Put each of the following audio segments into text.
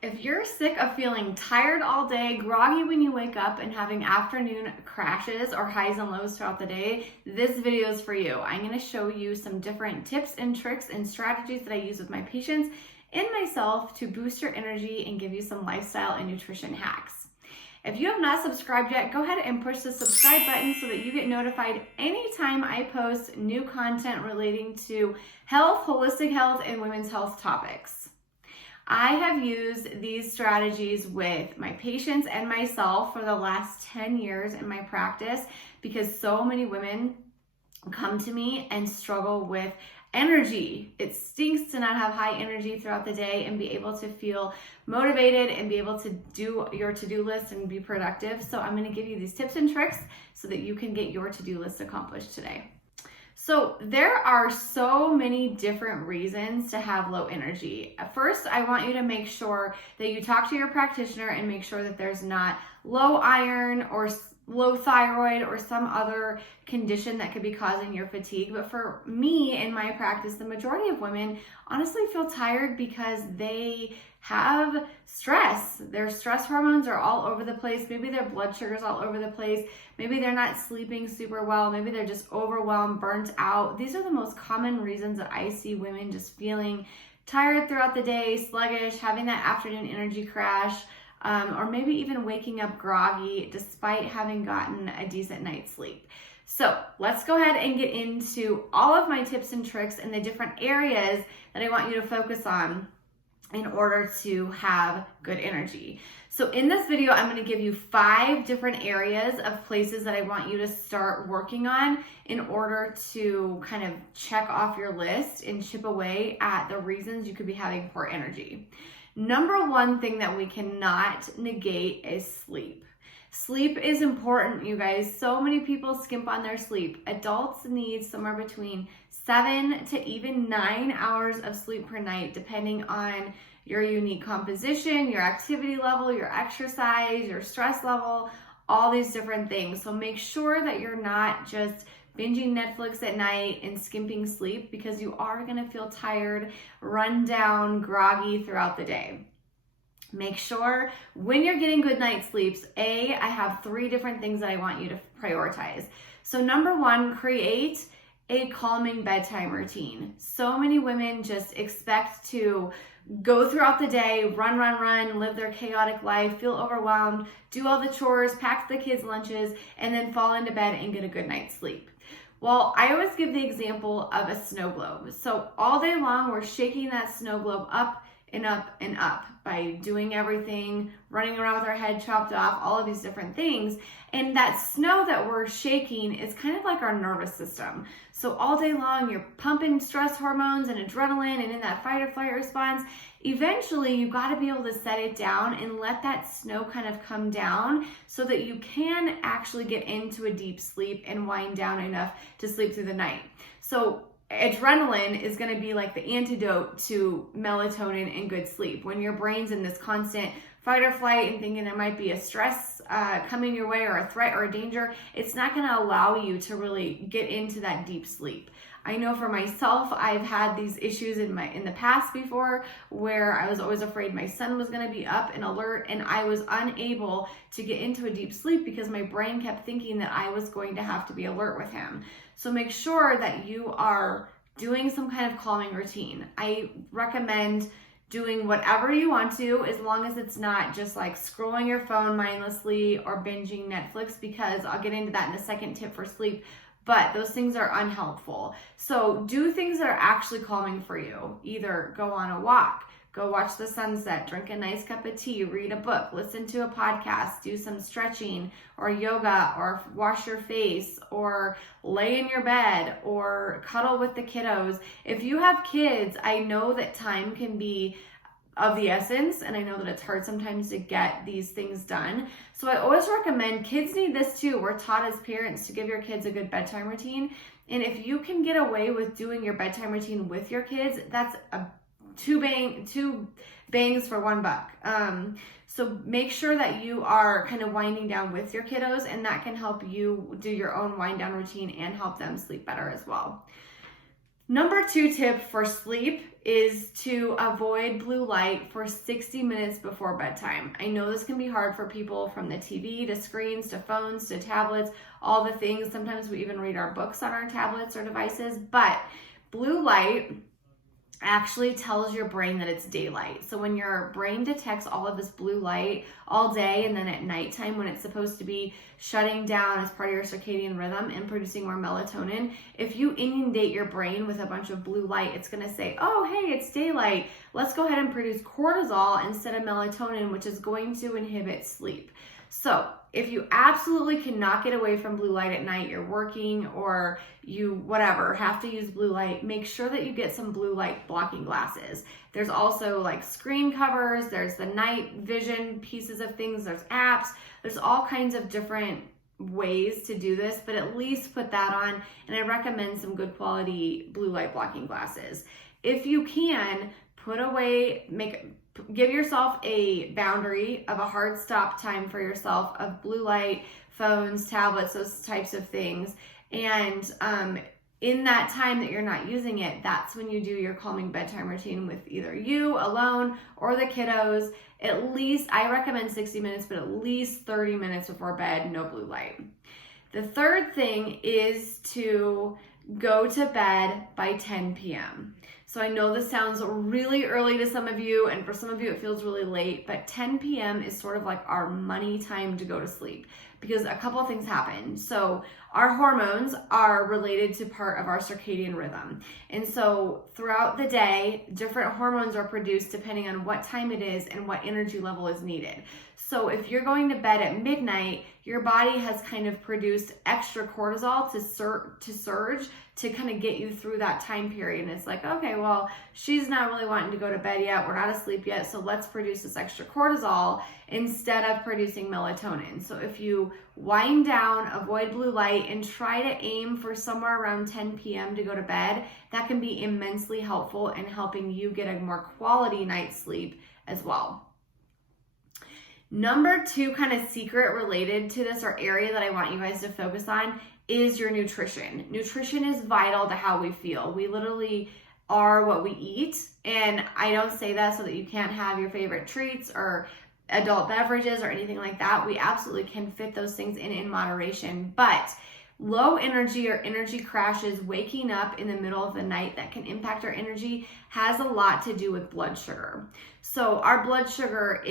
If you're sick of feeling tired all day, groggy when you wake up, and having afternoon crashes or highs and lows throughout the day, this video is for you. I'm going to show you some different tips and tricks and strategies that I use with my patients and myself to boost your energy and give you some lifestyle and nutrition hacks. If you have not subscribed yet, go ahead and push the subscribe button so that you get notified anytime I post new content relating to health, holistic health, and women's health topics. I have used these strategies with my patients and myself for the last 10 years in my practice because so many women come to me and struggle with energy. It stinks to not have high energy throughout the day and be able to feel motivated and be able to do your to-do list and be productive. So I'm going to give you these tips and tricks so that you can get your to-do list accomplished today. So there are so many different reasons to have low energy. First, I want you to make sure that you talk to your practitioner and make sure that there's not low iron or low thyroid or some other condition that could be causing your fatigue. But for me in my practice, the majority of women honestly feel tired because they have stress. Their stress hormones are all over the place. Maybe their blood sugar's all over the place. Maybe they're not sleeping super well. Maybe they're just overwhelmed, burnt out. These are the most common reasons that I see women just feeling tired throughout the day, sluggish, having that afternoon energy crash, or maybe even waking up groggy despite having gotten a decent night's sleep. So let's go ahead and get into all of my tips and tricks and the different areas that I want you to focus on in order to have good energy. So in this video, I'm going to give you 5 different areas of places that I want you to start working on in order to kind of check off your list and chip away at the reasons you could be having poor energy. Number one thing that we cannot negate is sleep. Sleep is important, you guys. So many people skimp on their sleep. Adults need somewhere between 7 to even 9 hours of sleep per night, depending on your unique composition, your activity level, your exercise, your stress level, all these different things. So make sure that you're not just binging Netflix at night and skimping sleep because you are going to feel tired, run down, groggy throughout the day. Make sure when you're getting good night sleeps, I have 3 different things that I want you to prioritize. So number 1, create a calming bedtime routine. So many women just expect to go throughout the day, run, live their chaotic life, feel overwhelmed, do all the chores, pack the kids' lunches, and then fall into bed and get a good night's sleep. Well, I always give the example of a snow globe. So all day long, we're shaking that snow globe up and up and up by doing everything, running around with our head chopped off, all of these different things. And that snow that we're shaking is kind of like our nervous system. So all day long, you're pumping stress hormones and adrenaline and in that fight or flight response. Eventually, you've got to be able to set it down and let that snow kind of come down so that you can actually get into a deep sleep and wind down enough to sleep through the night. So adrenaline is going to be like the antidote to melatonin and good sleep. When your brain's in this constant fight or flight and thinking there might be a stress coming your way or a threat or a danger, it's not going to allow you to really get into that deep sleep. I know for myself, I've had these issues in the past before where I was always afraid my son was going to be up and alert and I was unable to get into a deep sleep because my brain kept thinking that I was going to have to be alert with him. So make sure that you are doing some kind of calming routine. I recommend doing whatever you want to, as long as it's not just like scrolling your phone mindlessly or binging Netflix, because I'll get into that in the second tip for sleep, but those things are unhelpful. So do things that are actually calming for you. Either go on a walk, go watch the sunset, drink a nice cup of tea, read a book, listen to a podcast, do some stretching or yoga, or wash your face, or lay in your bed, or cuddle with the kiddos. If you have kids, I know that time can be of the essence, and I know that it's hard sometimes to get these things done. So I always recommend, kids need this too. We're taught as parents to give your kids a good bedtime routine. And if you can get away with doing your bedtime routine with your kids, that's two bangs for one buck. So make sure that you are kind of winding down with your kiddos, and that can help you do your own wind down routine and help them sleep better as well. Number 2 tip for sleep is to avoid blue light for 60 minutes before bedtime. I know this can be hard for people, from the TV to screens to phones to tablets, all the things. Sometimes we even read our books on our tablets or devices, but blue light actually tells your brain that it's daylight. So when your brain detects all of this blue light all day, and then at nighttime when it's supposed to be shutting down as part of your circadian rhythm and producing more melatonin, if you inundate your brain with a bunch of blue light, it's going to say, oh, hey, it's daylight. Let's go ahead and produce cortisol instead of melatonin, which is going to inhibit sleep. So if you absolutely cannot get away from blue light at night, you're working or you whatever, have to use blue light, make sure that you get some blue light blocking glasses. There's also like screen covers, there's the night vision pieces of things, there's apps, there's all kinds of different ways to do this, but at least put that on, and I recommend some good quality blue light blocking glasses. If you can, give yourself a boundary of a hard stop time for yourself of blue light, phones, tablets, those types of things. And in that time that you're not using it, that's when you do your calming bedtime routine with either you alone or the kiddos. At least, I recommend 60 minutes, but at least 30 minutes before bed, no blue light. The third thing is to go to bed by 10 p.m. So I know this sounds really early to some of you, and for some of you it feels really late, but 10 p.m. is sort of like our money time to go to sleep, because a couple of things happen. So our hormones are related to part of our circadian rhythm. And so throughout the day, different hormones are produced depending on what time it is and what energy level is needed. So if you're going to bed at midnight, your body has kind of produced extra cortisol to surge to kind of get you through that time period. And it's like, okay, well, she's not really wanting to go to bed yet. We're not asleep yet. So let's produce this extra cortisol instead of producing melatonin. So if you wind down, avoid blue light, and try to aim for somewhere around 10 p.m. to go to bed, that can be immensely helpful in helping you get a more quality night's sleep as well. Number 2 kind of secret related to this, or area that I want you guys to focus on, is your nutrition. Nutrition is vital to how we feel. We literally are what we eat. And I don't say that so that you can't have your favorite treats or adult beverages or anything like that. We absolutely can fit those things in moderation. But low energy or energy crashes, waking up in the middle of the night, that can impact our energy, has a lot to do with blood sugar. So our blood sugar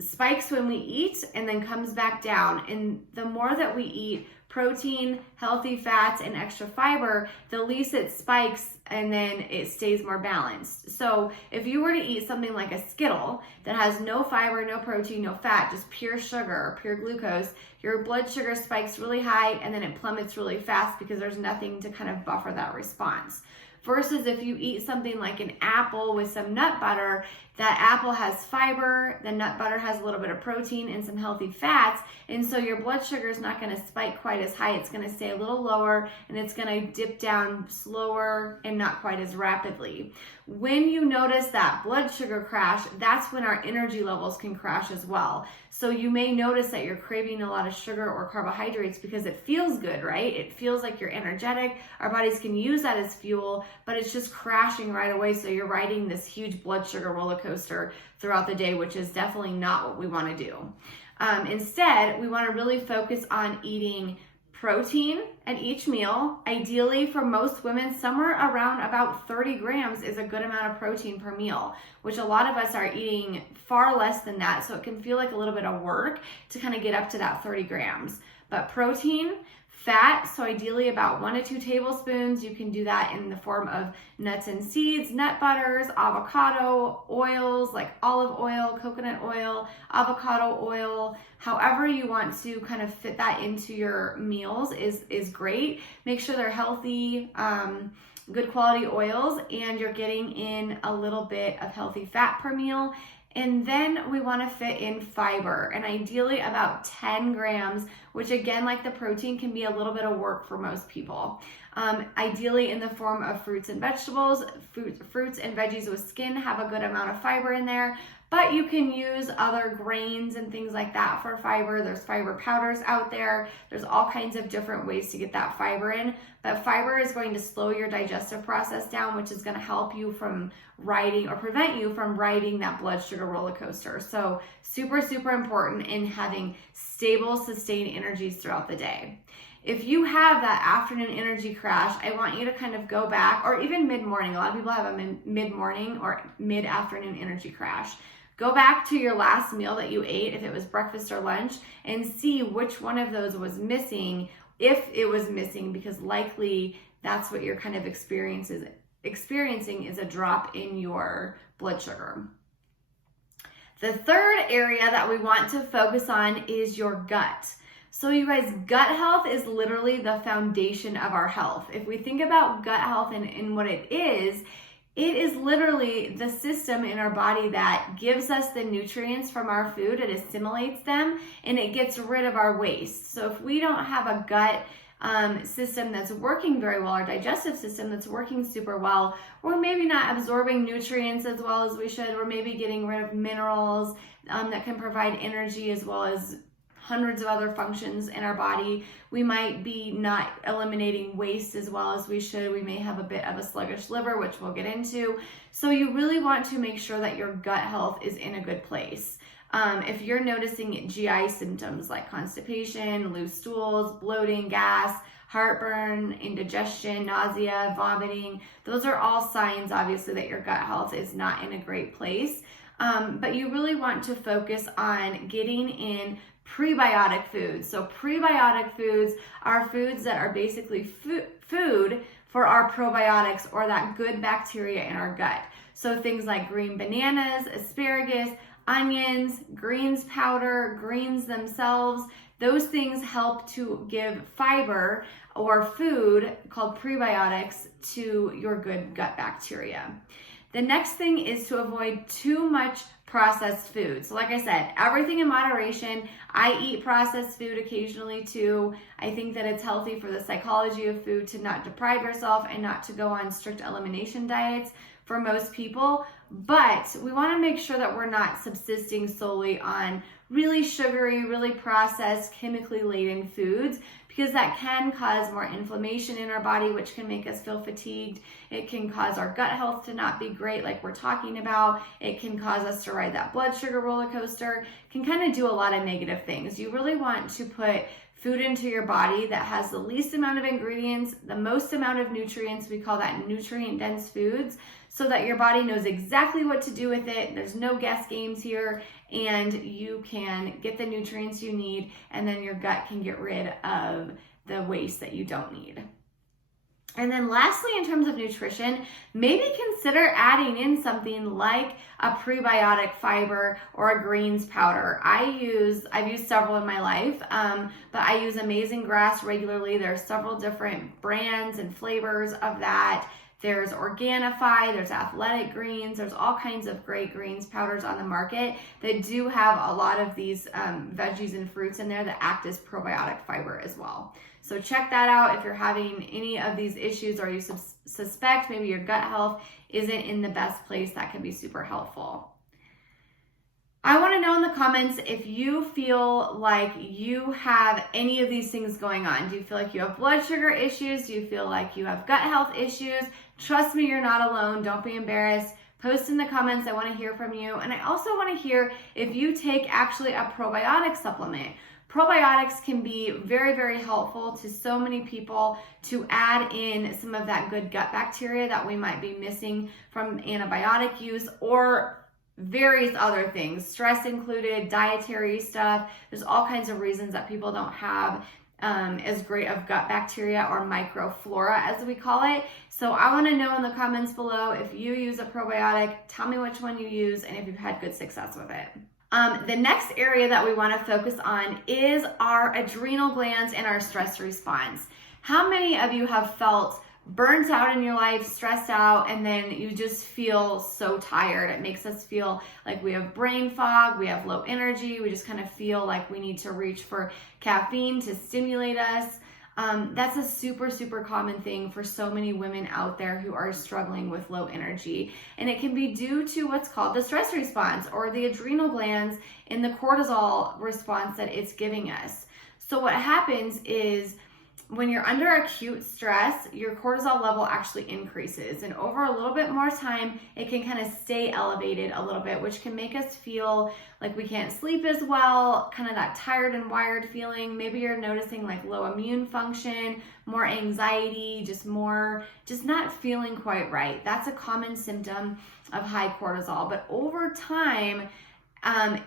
spikes when we eat and then comes back down. And the more that we eat protein, healthy fats, and extra fiber, the least it spikes, and then it stays more balanced. So if you were to eat something like a Skittle that has no fiber, no protein, no fat, just pure sugar, pure glucose, your blood sugar spikes really high and then it plummets really fast because there's nothing to kind of buffer that response. Versus if you eat something like an apple with some nut butter, that apple has fiber, the nut butter has a little bit of protein and some healthy fats, and so your blood sugar is not going to spike quite as high. It's going to stay a little lower, and it's going to dip down slower and not quite as rapidly. When you notice that blood sugar crash, that's when our energy levels can crash as well. So you may notice that you're craving a lot of sugar or carbohydrates because it feels good, right? It feels like you're energetic. Our bodies can use that as fuel, but it's just crashing right away. So you're riding this huge blood sugar roller coaster throughout the day, which is definitely not what we want to do. Instead, we want to really focus on eating protein at each meal. Ideally, for most women, somewhere around about 30 grams is a good amount of protein per meal, which a lot of us are eating far less than that. So it can feel like a little bit of work to kind of get up to that 30 grams. But protein, fat, so ideally about 1 to 2 tablespoons. You can do that in the form of nuts and seeds, nut butters, avocado, oils like olive oil, coconut oil, avocado oil. However you want to kind of fit that into your meals is great. Make sure they're healthy, good quality oils, and you're getting in a little bit of healthy fat per meal. And then we want to fit in fiber, and ideally about 10 grams, which again, like the protein, can be a little bit of work for most people. Ideally in the form of fruits and vegetables. Fruits and veggies with skin have a good amount of fiber in there, But you can use other grains and things like that for fiber. There's fiber powders out there. There's all kinds of different ways to get that fiber in. But fiber is going to slow your digestive process down, which is going to help you from riding or prevent you from riding that blood sugar roller coaster. So super, super important in having stable, sustained energies throughout the day. If you have that afternoon energy crash, I want you to kind of go back, or even mid-morning. A lot of people have a mid-morning or mid-afternoon energy crash. Go back to your last meal that you ate, if it was breakfast or lunch, and see which one of those was missing, if it was missing, because likely that's what you're kind of experiencing is a drop in your blood sugar. The third area that we want to focus on is your gut. So you guys, gut health is literally the foundation of our health. If we think about gut health and what it is literally the system in our body that gives us the nutrients from our food, it assimilates them, and it gets rid of our waste. So if we don't have a gut system that's working very well, our digestive system that's working super well, we're maybe not absorbing nutrients as well as we should, we're maybe getting rid of minerals that can provide energy as well as hundreds of other functions in our body. We might be not eliminating waste as well as we should. We may have a bit of a sluggish liver, which we'll get into. So you really want to make sure that your gut health is in a good place. If you're noticing GI symptoms like constipation, loose stools, bloating, gas, heartburn, indigestion, nausea, vomiting, those are all signs, obviously, that your gut health is not in a great place. But you really want to focus on getting in prebiotic foods. So prebiotic foods are foods that are basically food for our probiotics, or that good bacteria in our gut. So things like green bananas, asparagus, onions, greens powder, greens themselves, those things help to give fiber or food called prebiotics to your good gut bacteria. The next thing is to avoid too much processed food. So like I said, everything in moderation. I eat processed food occasionally too. I think that it's healthy for the psychology of food to not deprive yourself and not to go on strict elimination diets for most people. But we want to make sure that we're not subsisting solely on really sugary, really processed, chemically laden foods, because that can cause more inflammation in our body, which can make us feel fatigued. It can cause our gut health to not be great, like we're talking about. It can cause us to ride that blood sugar roller coaster. It can kind of do a lot of negative things. You really want to put food into your body that has the least amount of ingredients, the most amount of nutrients. We call that nutrient-dense foods, so that your body knows exactly what to do with it. There's no guess games here, and you can get the nutrients you need, and then your gut can get rid of the waste that you don't need. And then lastly, in terms of nutrition, maybe consider adding in something like a prebiotic fiber or a greens powder. I've used several in my life, but I use Amazing Grass regularly. There are several different brands and flavors of that. There's Organifi, there's Athletic Greens, there's all kinds of great greens powders on the market that do have a lot of these veggies and fruits in there that act as probiotic fiber as well. So check that out if you're having any of these issues, or you suspect maybe your gut health isn't in the best place. That can be super helpful. I want to know in the comments if you feel like you have any of these things going on. Do you feel like you have blood sugar issues? Do you feel like you have gut health issues? Trust me, you're not alone. Don't be embarrassed. Post in the comments. I want to hear from you. And I also want to hear if you take actually a probiotic supplement. Probiotics can be very, very helpful to so many people to add in some of that good gut bacteria that we might be missing from antibiotic use, or various other things, stress included, dietary stuff. There's all kinds of reasons that people don't have as great of gut bacteria, or microflora as we call it. So I want to know in the comments below if you use a probiotic. Tell me which one you use and if you've had good success with it. The next area that we want to focus on is our adrenal glands and our stress response. How many of you have felt burnt out in your life, stressed out, and then you just feel so tired? It makes us feel like we have brain fog, we have low energy, we just kind of feel like we need to reach for caffeine to stimulate us. That's a super, super common thing for so many women out there who are struggling with low energy. And it can be due to what's called the stress response or the adrenal glands and the cortisol response that it's giving us. So what happens is when you're under acute stress, your cortisol level actually increases. And over a little bit more time, it can kind of stay elevated a little bit, which can make us feel like we can't sleep as well, kind of that tired and wired feeling. Maybe you're noticing like low immune function, more anxiety, just not feeling quite right. That's a common symptom of high cortisol. But over time,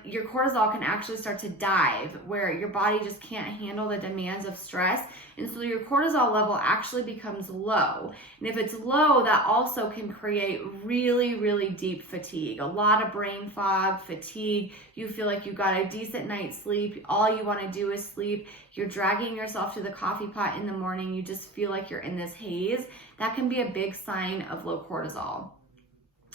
your cortisol can actually start to dive where your body just can't handle the demands of stress. And so your cortisol level actually becomes low. And if it's low, that also can create really, really deep fatigue, a lot of brain fog, fatigue. You feel like you got a decent night's sleep. All you want to do is sleep. You're dragging yourself to the coffee pot in the morning. You just feel like you're in this haze. That can be a big sign of low cortisol.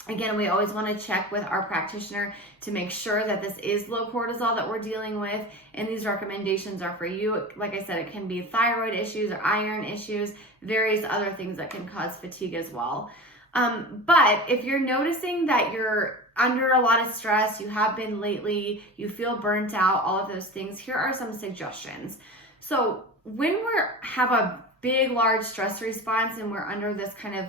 Again, we always want to check with our practitioner to make sure that this is low cortisol that we're dealing with, and these recommendations are for you. Like I said, it can be thyroid issues or iron issues, various other things that can cause fatigue as well. But if you're noticing that you're under a lot of stress, you have been lately, you feel burnt out, all of those things, here are some suggestions. So when we have a big, large stress response and we're under this kind of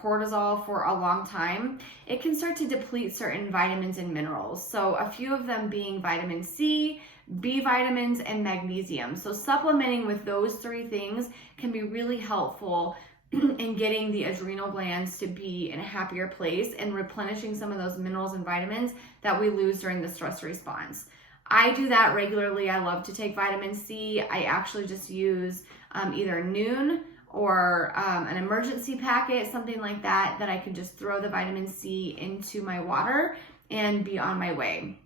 cortisol for a long time, it can start to deplete certain vitamins and minerals. So a few of them being vitamin C, B vitamins, and magnesium. So supplementing with those three things can be really helpful in getting the adrenal glands to be in a happier place and replenishing some of those minerals and vitamins that we lose during the stress response. I do that regularly. I love to take vitamin C. I actually just use either Noon or an emergency packet, something like that I can just throw the vitamin C into my water and be on my way.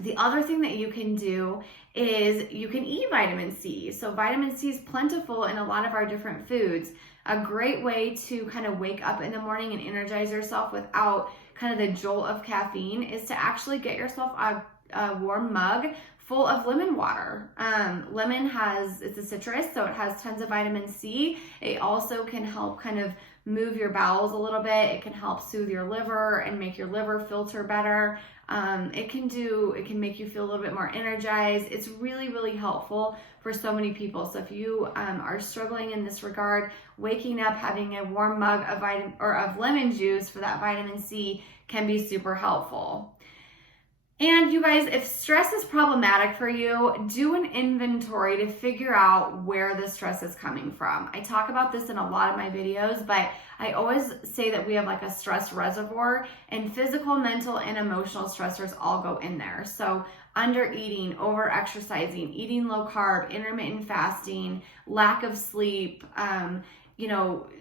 The other thing that you can do is you can eat vitamin C. So vitamin C is plentiful in a lot of our different foods. A great way to kind of wake up in the morning and energize yourself without kind of the jolt of caffeine is to actually get yourself a warm mug full of lemon water. Lemon it's a citrus, so it has tons of vitamin C. It also can help kind of move your bowels a little bit. It can help soothe your liver and make your liver filter better. It can make you feel a little bit more energized. It's really, really helpful for so many people. So if you are struggling in this regard, waking up, having a warm mug of lemon juice for that vitamin C can be super helpful. And you guys, if stress is problematic for you, do an inventory to figure out where the stress is coming from. I talk about this in a lot of my videos, but I always say that we have like a stress reservoir, and physical, mental, and emotional stressors all go in there. So under eating, over exercising, eating low carb, intermittent fasting, lack of sleep,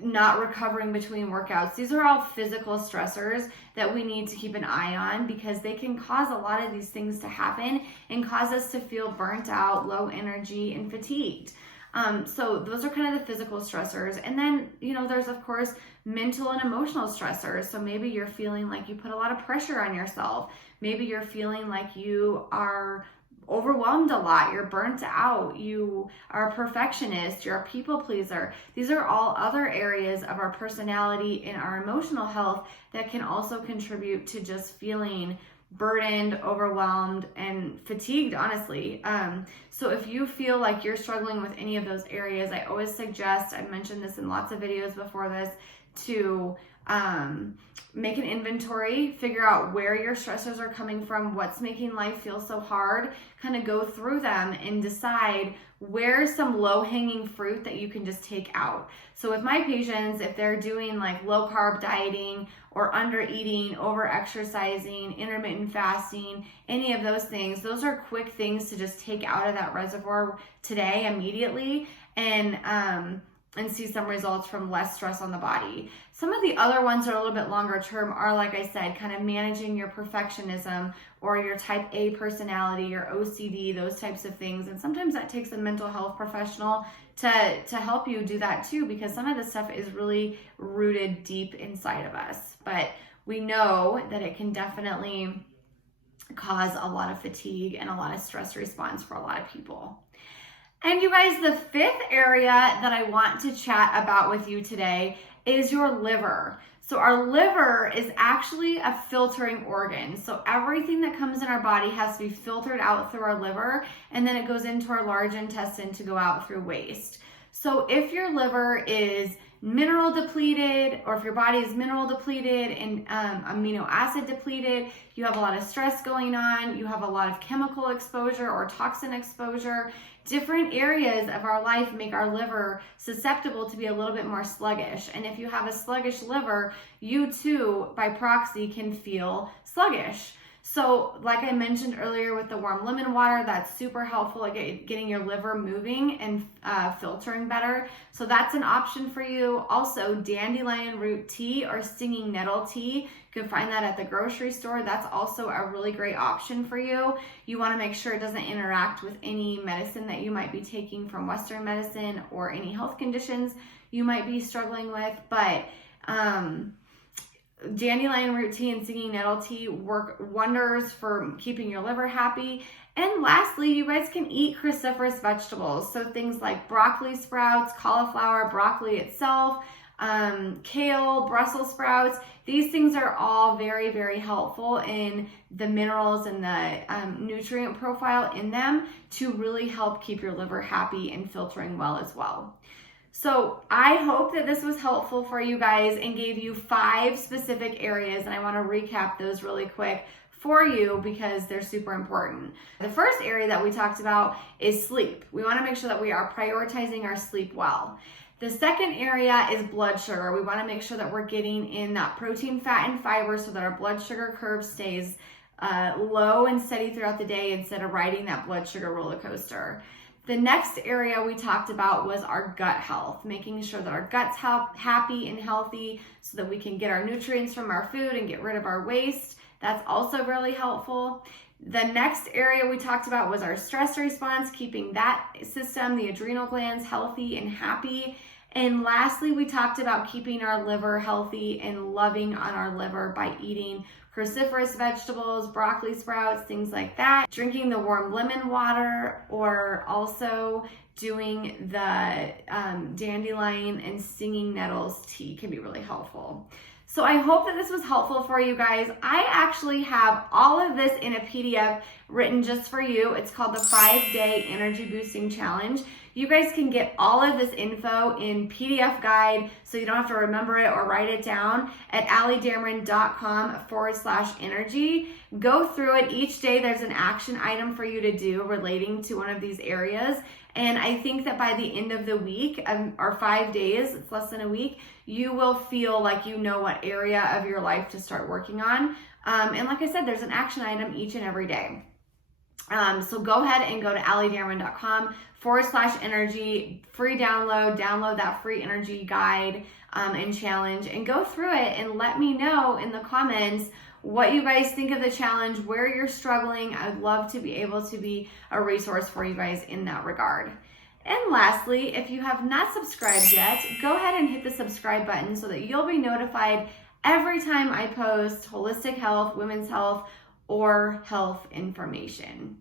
not recovering between workouts. These are all physical stressors that we need to keep an eye on because they can cause a lot of these things to happen and cause us to feel burnt out, low energy, and fatigued. So those are kind of the physical stressors. And then, there's of course mental and emotional stressors. So maybe you're feeling like you put a lot of pressure on yourself. Maybe you're feeling like you are overwhelmed a lot, you're burnt out, you are a perfectionist, you're a people pleaser. These are all other areas of our personality and our emotional health that can also contribute to just feeling burdened, overwhelmed, and fatigued, honestly. So if you feel like you're struggling with any of those areas, I always suggest, I've mentioned this in lots of videos before this, to make an inventory, figure out where your stressors are coming from, what's making life feel so hard, kind of go through them and decide where's some low-hanging fruit that you can just take out. So with my patients, if they're doing like low-carb dieting or under-eating, over-exercising, intermittent fasting, any of those things, those are quick things to just take out of that reservoir today, immediately, and see some results from less stress on the body. Some of the other ones that are a little bit longer term are, like I said, kind of managing your perfectionism or your type A personality or OCD, those types of things. And sometimes that takes a mental health professional to help you do that too, because some of this stuff is really rooted deep inside of us. But we know that it can definitely cause a lot of fatigue and a lot of stress response for a lot of people. And you guys, the fifth area that I want to chat about with you today is your liver. So our liver is actually a filtering organ. So everything that comes in our body has to be filtered out through our liver, and then it goes into our large intestine to go out through waste. So if your liver is mineral depleted, or if your body is mineral depleted and amino acid depleted, you have a lot of stress going on, you have a lot of chemical exposure or toxin exposure, different areas of our life make our liver susceptible to be a little bit more sluggish. And if you have a sluggish liver, you too, by proxy, can feel sluggish. So like I mentioned earlier with the warm lemon water, that's super helpful at getting your liver moving and filtering better. So that's an option for you. Also, dandelion root tea or stinging nettle tea, you can find that at the grocery store. That's also a really great option for you. You want to make sure it doesn't interact with any medicine that you might be taking from Western medicine or any health conditions you might be struggling with. But dandelion root tea and stinging nettle tea work wonders for keeping your liver happy. And lastly, you guys can eat cruciferous vegetables. So things like broccoli sprouts, cauliflower, broccoli itself, kale, Brussels sprouts. These things are all very, very helpful in the minerals and the nutrient profile in them to really help keep your liver happy and filtering well as well. So I hope that this was helpful for you guys and gave you 5 specific areas, and I want to recap those really quick for you because they're super important. The first area that we talked about is sleep. We want to make sure that we are prioritizing our sleep well. The second area is blood sugar. We want to make sure that we're getting in that protein, fat, and fiber so that our blood sugar curve stays low and steady throughout the day instead of riding that blood sugar roller coaster. The next area we talked about was our gut health, making sure that our gut's happy and healthy so that we can get our nutrients from our food and get rid of our waste. That's also really helpful. The next area we talked about was our stress response, keeping that system, the adrenal glands, healthy and happy. And lastly, we talked about keeping our liver healthy and loving on our liver by eating cruciferous vegetables, broccoli sprouts, things like that. Drinking the warm lemon water, or also doing the dandelion and stinging nettles tea can be really helpful. So I hope that this was helpful for you guys. I actually have all of this in a PDF written just for you. It's called the 5-Day Energy Boosting Challenge. You guys can get all of this info in PDF guide so you don't have to remember it or write it down at allydamron.com/energy. Go through it each day. There's an action item for you to do relating to one of these areas. And I think that by the end of the week, or 5 days, it's less than a week, you will feel like you know what area of your life to start working on. And like I said, there's an action item each and every day. So go ahead and go to allydamron.com/energy, free download that free energy guide and challenge, and go through it and let me know in the comments what you guys think of the challenge, where you're struggling. I'd love to be able to be a resource for you guys in that regard. And lastly, if you have not subscribed yet, go ahead and hit the subscribe button so that you'll be notified every time I post holistic health, women's health, or health information.